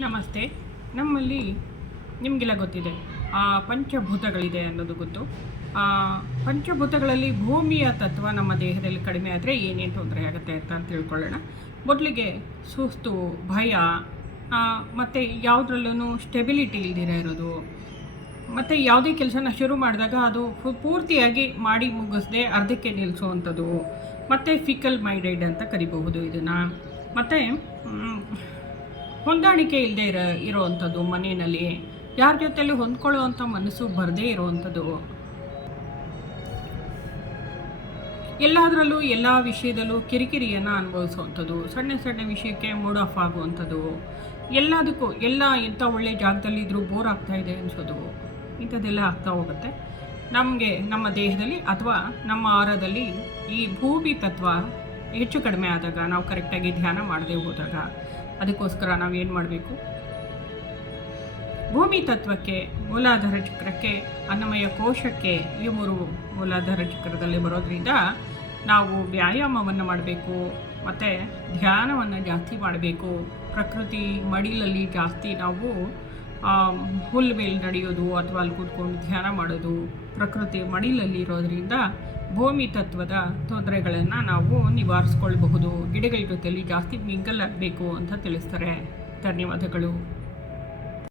ನಮಸ್ತೆ. ನಮ್ಮಲ್ಲಿ ನಿಮಗೆಲ್ಲ ಗೊತ್ತಿದೆ. ಆ, ಪಂಚಭೂತಗಳಿದೆ ಅನ್ನೋದು ಗೊತ್ತು. ಆ, ಪಂಚಭೂತಗಳಲ್ಲಿ ಭೂಮಿಯ ತತ್ವ ನಮ್ಮ ದೇಹದಲ್ಲಿ ಕಡಿಮೆ ಆದರೆ ಏನೇನು ತೊಂದರೆ ಆಗುತ್ತೆ ಅಂತ ತಿಳ್ಕೊಳ್ಳೋಣ. ಮೊದಲಿಗೆ ಸುಸ್ತು, ಭಯ ಮತ್ತು ಯಾವುದ್ರಲ್ಲೂ ಸ್ಟೆಬಿಲಿಟಿ ಇಲ್ದಿರ ಇರೋದು. ಮತ್ತು ಯಾವುದೇ ಕೆಲಸನ ಶುರು ಮಾಡಿದಾಗ ಅದು ಪೂರ್ತಿಯಾಗಿ ಮಾಡಿ ಮುಗಿಸ್ದೆ ಅರ್ಧಕ್ಕೆ ನಿಲ್ಲಿಸುವಂಥದ್ದು ಮತ್ತು ಫಿಕಲ್ ಮೈಂಡೆಡ್ ಅಂತ ಕರಿಬಹುದು ಇದನ್ನು. ಮತ್ತು ಹೊಂದಾಣಿಕೆ ಇಲ್ಲದೆ ಇರೋ, ಇರೋವಂಥದ್ದು ಮನೆಯಲ್ಲಿ. ಯಾರ ಜೊತೆಲಿ ಹೊಂದ್ಕೊಳ್ಳುವಂಥ ಮನಸ್ಸು ಬರದೇ ಇರುವಂಥದ್ದು. ಎಲ್ಲದರಲ್ಲೂ ಎಲ್ಲ ವಿಷಯದಲ್ಲೂ ಕಿರಿಕಿರಿಯನ್ನು ಅನುಭವಿಸುವಂಥದ್ದು. ಸಣ್ಣ ಸಣ್ಣ ವಿಷಯಕ್ಕೆ ಮೂಡ್ ಆಫ್ ಆಗುವಂಥದ್ದು. ಎಲ್ಲದಕ್ಕೂ, ಎಲ್ಲ ಎಂಥ ಒಳ್ಳೆ ಜಾಗದಲ್ಲಿ ಇದ್ರೂ ಬೋರ್ ಆಗ್ತಾ ಇದೆ ಅನಿಸೋದು. ಇಂಥದ್ದೆಲ್ಲ ಆಗ್ತಾ ಹೋಗುತ್ತೆ. ನಮಗೆ, ನಮ್ಮ ದೇಹದಲ್ಲಿ ಅಥವಾ ನಮ್ಮ ಆಹಾರದಲ್ಲಿ ಈ ಭೂಮಿ ತತ್ವ ಹೆಚ್ಚು ಕಡಿಮೆ ಆದಾಗ, ನಾವು ಕರೆಕ್ಟಾಗಿ ಧ್ಯಾನ ಮಾಡದೆ ಹೋದಾಗ ಅದಕ್ಕೋಸ್ಕರ ನಾವು ಏನು ಮಾಡಬೇಕು? ಭೂಮಿ ತತ್ವಕ್ಕೆ, ಮೂಲಾಧಾರ ಚಕ್ರಕ್ಕೆ, ಅನ್ನಮಯ ಕೋಶಕ್ಕೆ ಈ ಮೂರು ಮೂಲಾಧಾರ ಚಕ್ರದಲ್ಲಿ ಬರೋದ್ರಿಂದ ನಾವು ವ್ಯಾಯಾಮವನ್ನು ಮಾಡಬೇಕು, ಮತ್ತು ಧ್ಯಾನವನ್ನು ಜಾಸ್ತಿ ಮಾಡಬೇಕು. ಪ್ರಕೃತಿ ಮಡಿಲಲ್ಲಿ ಜಾಸ್ತಿ ನಾವು ಹುಲ್ ಮೇಲೆ ನಡೆಯೋದು ಅಥವಾ ಅಲ್ಲಿ ಕೂತ್ಕೊಂಡು ಧ್ಯಾನ ಮಾಡೋದು ಪ್ರಕೃತಿ ಮಡಿಲಲ್ಲಿ ಇರೋದ್ರಿಂದ ಭೂಮಿ ತತ್ವದ ತೊಂದರೆಗಳನ್ನು ನಾವು ನಿವಾರಿಸ್ಕೊಳ್ಬಹುದು. ಗಿಡಗಳ ಜೊತೆಯಲ್ಲಿ ಜಾಸ್ತಿ ಮಿಂಗಲ್ ಆಗಬೇಕು ಅಂತ ತಿಳಿಸ್ತಾರೆ. ಧನ್ಯವಾದಗಳು.